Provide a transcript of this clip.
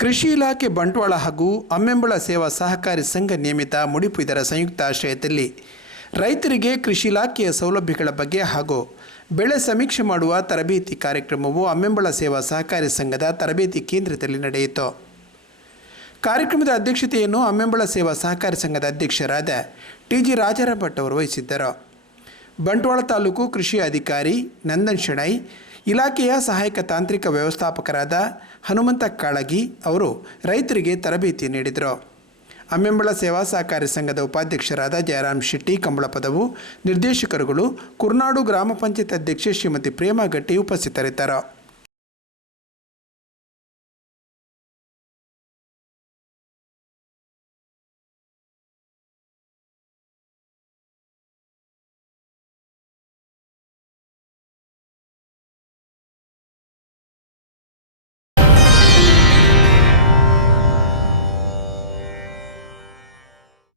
ಕೃಷಿ ಇಲಾಖೆ ಬಂಟ್ವಾಳ ಹಾಗೂ ಅಮ್ಮೆಂಬಳ ಸೇವಾ ಸಹಕಾರಿ ಸಂಘ ನಿಯಮಿತ ಮುಡಿಪು ಇದರ ಸಂಯುಕ್ತ ಆಶ್ರಯದಲ್ಲಿ ರೈತರಿಗೆ ಕೃಷಿ ಇಲಾಖೆಯ ಸೌಲಭ್ಯಗಳ ಬಗ್ಗೆ ಹಾಗೂ ಬೆಳೆ ಸಮೀಕ್ಷೆ ಮಾಡುವ ತರಬೇತಿ ಕಾರ್ಯಕ್ರಮವು ಅಮ್ಮೆಂಬಳ ಸೇವಾ ಸಹಕಾರಿ ಸಂಘದ ತರಬೇತಿ ಕೇಂದ್ರದಲ್ಲಿ ನಡೆಯಿತು. ಕಾರ್ಯಕ್ರಮದ ಅಧ್ಯಕ್ಷತೆಯನ್ನು ಅಮ್ಮೆಂಬಳ ಸೇವಾ ಸಹಕಾರಿ ಸಂಘದ ಅಧ್ಯಕ್ಷರಾದ ಟಿ ಜಿ ಅವರು ವಹಿಸಿದ್ದರು. ಬಂಟ್ವಾಳ ತಾಲೂಕು ಕೃಷಿ ಅಧಿಕಾರಿ ನಂದನ್ ಶೆಣೈ ಇಲಾಖೆಯ ಸಹಾಯಕ ತಾಂತ್ರಿಕ ವ್ಯವಸ್ಥಾಪಕರಾದ ಹನುಮಂತ ಕಾಳಗಿ ಅವರು ರೈತರಿಗೆ ತರಬೇತಿ ನೀಡಿದರು. ಅಮ್ಮೆಂಬಳ ಸೇವಾ ಸಹಕಾರಿ ಸಂಘದ ಉಪಾಧ್ಯಕ್ಷರಾದ ಜಯರಾಮ್ ಶೆಟ್ಟಿ ಕಂಬಳಪದವು ನಿರ್ದೇಶಕರುಗಳು ಕುರ್ನಾಡು ಗ್ರಾಮ ಪಂಚಾಯತ್ ಅಧ್ಯಕ್ಷೆ ಶ್ರೀಮತಿ ಪ್ರೇಮಾ ಗಟ್ಟಿ ಉಪಸ್ಥಿತರಿದ್ದರು.